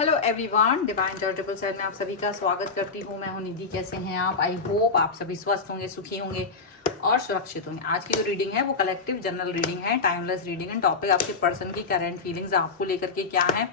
Hello everyone, divine charitable cell में आप सभी का स्वागत करती हूँ। मैं हूँ निधि। कैसे हैं आप? आई होप आप सभी स्वस्थ होंगे, सुखी होंगे और सुरक्षित होंगे। आज की जो रीडिंग है वो कलेक्टिव जनरल रीडिंग है, टाइमलेस रीडिंग है। टॉपिक आपके पर्सन की करंट फीलिंग्स आपको लेकर के क्या है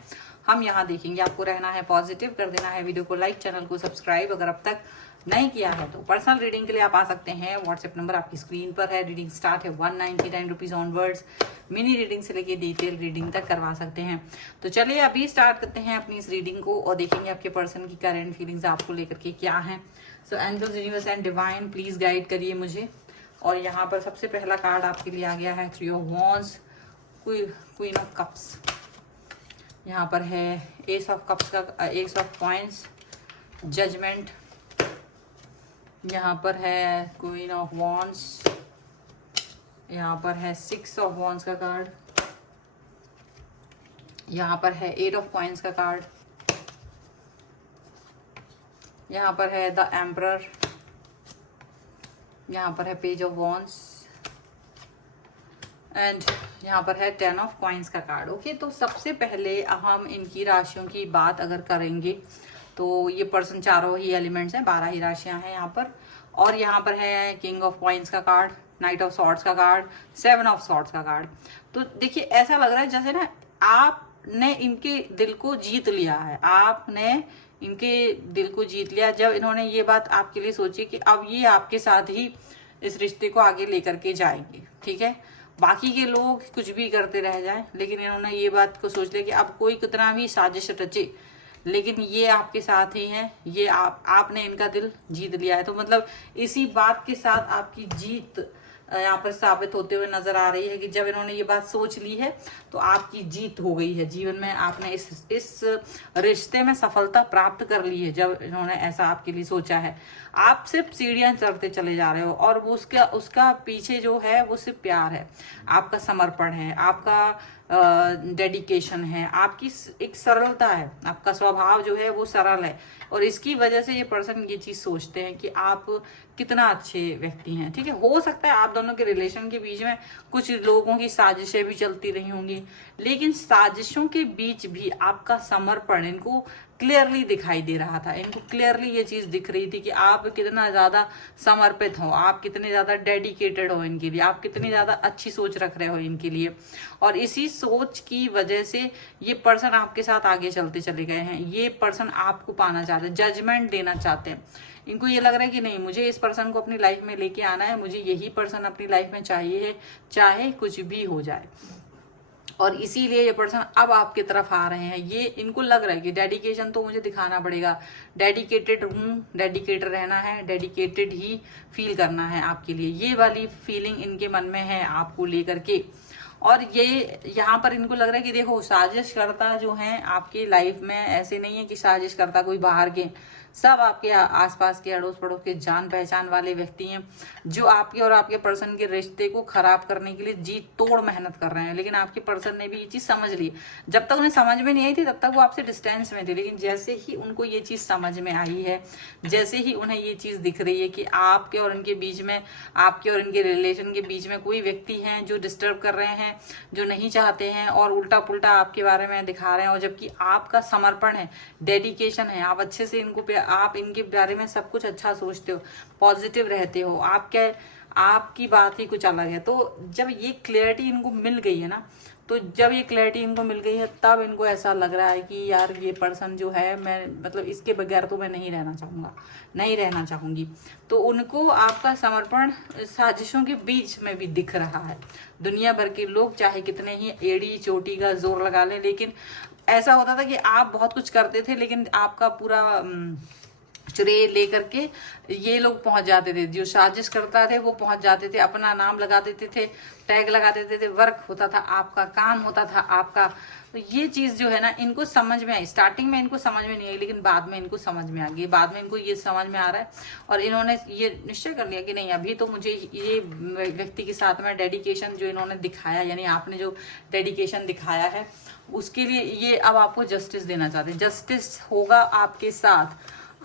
हम यहाँ देखेंगे। आपको रहना है पॉजिटिव, कर देना है वीडियो को लाइक, चैनल को सब्सक्राइब अगर अब तक नहीं किया है तो। पर्सनल रीडिंग के लिए आप आ सकते हैं, व्हाट्सएप नंबर आपकी स्क्रीन पर है। रीडिंग स्टार्ट है 199 रुपीज ऑनवर्ड्स। मिनी रीडिंग से लेके डिटेल रीडिंग तक करवा सकते हैं। तो चलिए अभी स्टार्ट करते हैं अपनी इस रीडिंग को और देखेंगे आपके पर्सन की करंट फीलिंग्स आपको लेकर के क्या है। So angels, universe and divine please guide करिए मुझे। और यहाँ पर सबसे पहला कार्ड आपके लिए आ गया है three of wands, queen of cups. यहाँ पर है एस ऑफ कप्स का, एस ऑफ कॉइंस, जजमेंट। यहाँ पर है क्वीन ऑफ वॉन्ड्स, यहाँ पर है सिक्स ऑफ वॉन्ड्स का कार्ड, यहाँ पर है एट ऑफ कॉइंस का कार्ड, यहाँ पर है द एम्परर, यहाँ पर है पेज ऑफ वॉन्ड्स एंड यहाँ पर है 10 ऑफ कॉइंस का कार्ड। ओके, तो सबसे पहले हम इनकी राशियों की बात अगर करेंगे तो ये पर्सन चारों ही एलिमेंट्स हैं, 12 ही राशियां हैं यहाँ पर। और यहाँ पर है किंग ऑफ कॉइंस का कार्ड, नाइट ऑफ सॉर्ड्स का कार्ड, 7 ऑफ सॉर्ड्स का कार्ड। तो देखिए ऐसा लग रहा है जैसे ना आपने इनके दिल को जीत लिया है, आपने इनके दिल को जीत लिया जब इन्होंने ये बात आपके लिए सोची कि अब ये आपके साथ ही इस रिश्ते को आगे लेकर के जाएंगे। ठीक है, बाकी के लोग कुछ भी करते रह जाएं, लेकिन इन्होंने ये बात को सोच लिया कि अब कोई कितना भी साजिश रचे लेकिन ये आपके साथ ही हैं। ये आपने इनका दिल जीत लिया है। तो मतलब इसी बात के साथ आपकी जीत यहाँ पर साबित होते हुए नजर आ रही है कि जब इन्होंने ये बात सोच ली है तो आपकी जीत हो गई है जीवन में। आपने इस रिश्ते में सफलता प्राप्त कर ली है जब इन्होंने ऐसा आपके लिए सोचा है। आप सिर्फ सीढ़ियां चढ़ते चले जा रहे हो और वो उसका पीछे जो है वो सिर्फ प्यार है, आपका समर्पण है, आपका डेडिकेशन है, आपकी एक सरलता है, आपका स्वभाव जो है वो सरल है। और इसकी वजह से ये पर्सन ये चीज सोचते हैं कि आप कितना अच्छे व्यक्ति हैं। ठीक है, हो सकता है आप दोनों के रिलेशन के बीच में कुछ लोगों की साजिशें भी चलती रही होंगी, लेकिन साजिशों के बीच भी आपका समर्पण इनको क्लियरली दिखाई दे रहा था। इनको क्लियरली ये चीज दिख रही थी कि आप कितना ज्यादा समर्पित हो, आप कितने ज्यादा डेडिकेटेड हो इनके लिए, आप कितनी ज्यादा अच्छी सोच रख रहे हो इनके लिए। और इसी सोच की वजह से ये पर्सन आपके साथ आगे चलते चले गए हैं। ये पर्सन आपको पाना चाहते हैं, जजमेंट देना चाहते हैं। इनको ये लग रहा है कि नहीं, मुझे इस पर्सन को अपनी लाइफ में लेके आना है, मुझे यही पर्सन अपनी लाइफ में चाहिए है, चाहे कुछ भी हो जाए। और इसीलिए ये पर्सन अब आपकी तरफ आ रहे हैं। ये इनको लग रहा है कि डेडिकेशन तो मुझे दिखाना पड़ेगा, डेडिकेटेड हूँ, डेडिकेटेड रहना है, डेडिकेटेड ही फील करना है आपके लिए। ये वाली फीलिंग इनके मन में है आपको लेकर के। और ये यहाँ पर इनको लग रहा है कि देखो, साजिश करता जो है आपकी लाइफ में ऐसे नहीं है कि साजिश करता कोई बाहर के, सब आपके आसपास के अड़ोस पड़ोस के जान पहचान वाले व्यक्ति हैं जो आपके और आपके पर्सन के रिश्ते को खराब करने के लिए जी तोड़ मेहनत कर रहे हैं। लेकिन आपके पर्सन ने भी ये चीज समझ ली। जब तक उन्हें समझ में नहीं आई थी तब तक वो आपसे डिस्टेंस में थे, लेकिन जैसे ही उनको ये चीज समझ में आई है, जैसे ही उन्हें ये चीज दिख रही है कि आपके और इनके बीच में, आपके और इनके रिलेशन के बीच में कोई व्यक्ति है जो डिस्टर्ब कर रहे हैं, जो नहीं चाहते हैं और उल्टा पुल्टा आपके बारे में दिखा रहे हैं, और जबकि आपका समर्पण है, डेडिकेशन है, आप अच्छे से इनको, आप इनके बारे में सब कुछ अच्छा सोचते हो, पॉजिटिव रहते हो, आपकी बात ही कुछ अलग है। तो जब ये क्लैरिटी इनको मिल गई है ना, तो जब ये क्लैरिटी इनको मिल गई है तब इनको ऐसा लग रहा है कि यार ये पर्सन जो है, मैं मतलब इसके बगैर तो मैं नहीं रहना चाहूँगा, नहीं रहना चाहूँगी। तो उनको आपका समर्पण साजिशों के बीच में भी दिख रहा है। दुनिया भर के लोग चाहे कितने ही एड़ी चोटी का जोर लगा लें, लेकिन ऐसा होता था कि आप बहुत कुछ करते थे लेकिन आपका पूरा श्रेय लेकर के ये लोग पहुंच जाते थे। जो साजिश करता थे वो पहुंच जाते थे, अपना नाम लगा देते थे, टैग लगा देते थे, वर्क होता था आपका, काम होता था आपका। तो ये चीज जो है ना इनको समझ में आई। स्टार्टिंग में इनको समझ में नहीं आई, लेकिन बाद में इनको समझ में आ गई। बाद में इनको ये समझ में आ रहा है और इन्होंने ये निश्चय कर लिया कि नहीं, अभी तो मुझे ये व्यक्ति के साथ में डेडिकेशन जो इन्होंने दिखाया, यानी आपने जो डेडिकेशन दिखाया है उसके लिए ये अब आपको जस्टिस देना चाहते हैं। जस्टिस होगा आपके साथ,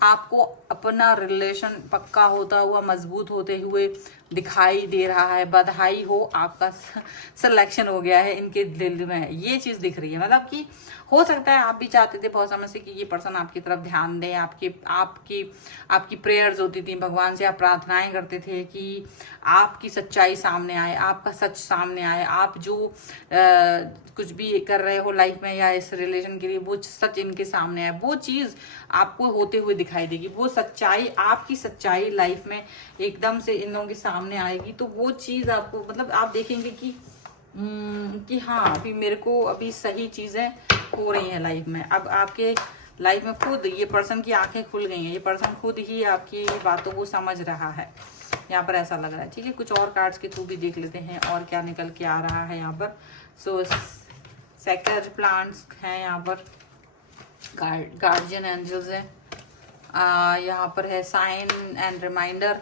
आपको अपना रिलेशन पक्का होता हुआ, मजबूत होते हुए दिखाई दे रहा है। बधाई हो, आपका सिलेक्शन हो गया है इनके दिल में, ये चीज दिख रही है। मतलब कि हो सकता है आप भी चाहते थे बहुत समय से कि ये पर्सन आपकी तरफ ध्यान दे, आपकी आपकी आपकी प्रेयर्स होती थी, भगवान से आप प्रार्थनाएं करते थे कि आपकी सच्चाई सामने आए, आपका सच सामने आए, आप जो कुछ भी कर रहे हो लाइफ में या इस रिलेशन के लिए वो सच इनके सामने आए, वो चीज आपको होते हुए दिखाई देगी, वो सच्चाई, आपकी सच्चाई लाइफ में एकदम से इन लोगों के सामने आएगी। तो वो चीज आपको मतलब आप देखेंगे कि हाँ अभी मेरे को अभी सही चीजें हो रही हैं लाइफ में। अब आपके लाइफ में खुद ये पर्सन की आंखें खुल गई हैं, ये पर्सन खुद ही आपकी बातों को समझ रहा है, यहाँ पर ऐसा लग रहा है। ठीक है, कुछ और कार्ड्स के थ्रू भी देख लेते हैं और क्या निकल के आ रहा है यहाँ पर। सो सेक्रेड प्लांट्स हैं यहाँ पर, गार्जियन एंजल्स है, यहाँ पर है साइन एंड रिमाइंडर,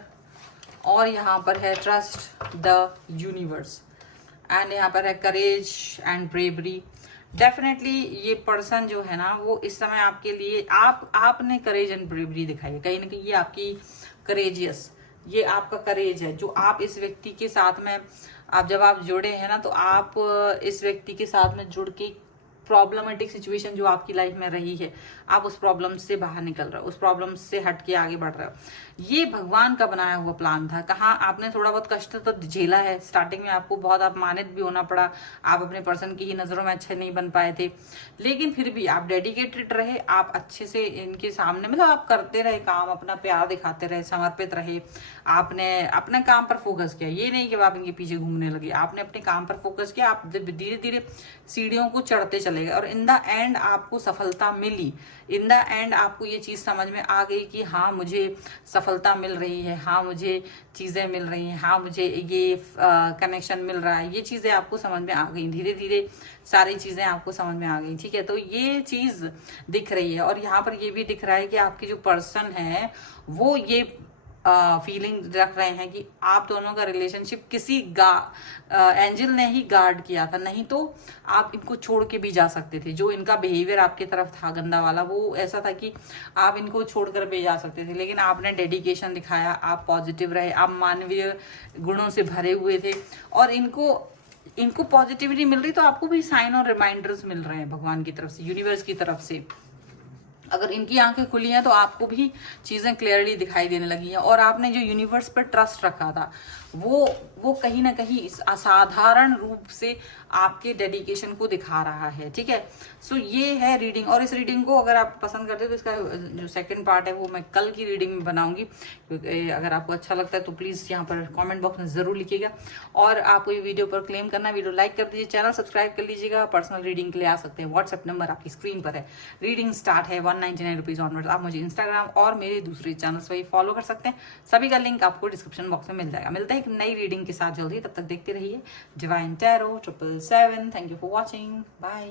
और यहाँ पर है ट्रस्ट द यूनिवर्स, एंड यहाँ पर है करेज एंड ब्रेवरी। डेफिनेटली ये पर्सन जो है ना वो इस समय आपके लिए आपने करेज एंड ब्रेवरी दिखाई है, कहीं ना कहीं ये आपकी करेजियस, ये आपका करेज है जो आप इस व्यक्ति के साथ में आप जब आप जुड़े हैं ना, तो आप इस व्यक्ति के साथ में जुड़ के प्रॉब्लमेटिक सिचुएशन जो आपकी लाइफ में रही है, आप उस प्रॉब्लम से बाहर निकल रहे हो, उस प्रॉब्लम से हट के आगे बढ़ रहे हो। ये भगवान का बनाया हुआ प्लान था। कहाँ आपने थोड़ा बहुत कष्ट तो झेला है, स्टार्टिंग में आपको बहुत अपमानित भी होना पड़ा, आप अपने पर्सन की ही नजरों में अच्छे नहीं बन पाए थे, लेकिन फिर भी आप डेडिकेटेड रहे, आप अच्छे से इनके सामने मतलब आप करते रहे काम, अपना प्यार दिखाते रहे, समर्पित रहे, आपने अपने काम पर फोकस किया। ये नहीं कि आप इनके पीछे घूमने लगे, आपने अपने काम पर फोकस किया, आप धीरे धीरे सीढ़ियों को चढ़ते चले गए और इन द एंड आपको सफलता मिली। इन द एंड आपको ये चीज समझ में आ गई कि हाँ मुझे सफलता मिल रही है, हाँ मुझे चीजें मिल रही हैं, हाँ मुझे ये कनेक्शन मिल रहा है, ये चीजें आपको समझ में आ गई, धीरे धीरे सारी चीजें आपको समझ में आ गई। ठीक है, तो ये चीज दिख रही है और यहाँ पर ये भी दिख रहा है कि आपके जो पर्सन है वो ये फीलिंग रख रहे हैं कि आप दोनों का रिलेशनशिप किसी एंजल ने ही गार्ड किया था, नहीं तो आप इनको छोड़ के भी जा सकते थे। जो इनका बिहेवियर आपकी तरफ था गंदा वाला, वो ऐसा था कि आप इनको छोड़कर भी जा सकते थे, लेकिन आपने डेडिकेशन दिखाया, आप पॉजिटिव रहे, आप मानवीय गुणों से भरे हुए थे और इनको पॉजिटिविटी मिल रही, तो आपको भी साइन और रिमाइंडर्स मिल रहे हैं भगवान की तरफ से, यूनिवर्स की तरफ से। अगर इनकी आंखें खुली हैं तो आपको भी चीजें क्लियरली दिखाई देने लगी हैं और आपने जो यूनिवर्स पर ट्रस्ट रखा था वो कहीं ना कहीं इस असाधारण रूप से आपके डेडिकेशन को दिखा रहा है। ठीक है, सो ये है रीडिंग, और इस रीडिंग को अगर आप पसंद करते हो तो इसका जो सेकंड पार्ट है वो मैं कल की रीडिंग में बनाऊंगी, क्योंकि अगर आपको अच्छा लगता है तो प्लीज यहाँ पर कमेंट बॉक्स में जरूर लिखिएगा। और आपको ये वीडियो पर क्लेम करना है, वीडियो लाइक कर दीजिए, चैनल सब्सक्राइब कर लीजिएगा। पर्सनल रीडिंग के लिए आ सकते हैं, व्हाट्सएप नंबर आपकी स्क्रीन पर है। रीडिंग स्टार्ट है 199 रुपीज ऑनवर्ड। आप मुझे इंस्टाग्राम और मेरे दूसरे चैनल्स पर फॉलो कर सकते हैं, सभी का लिंक आपको डिस्क्रिप्शन बॉक्स में मिल जाएगा। मिलता है एक नई रीडिंग के साथ जल्दी, तब तक देखते रहिए divine tarot 777। Thank you for watching, bye.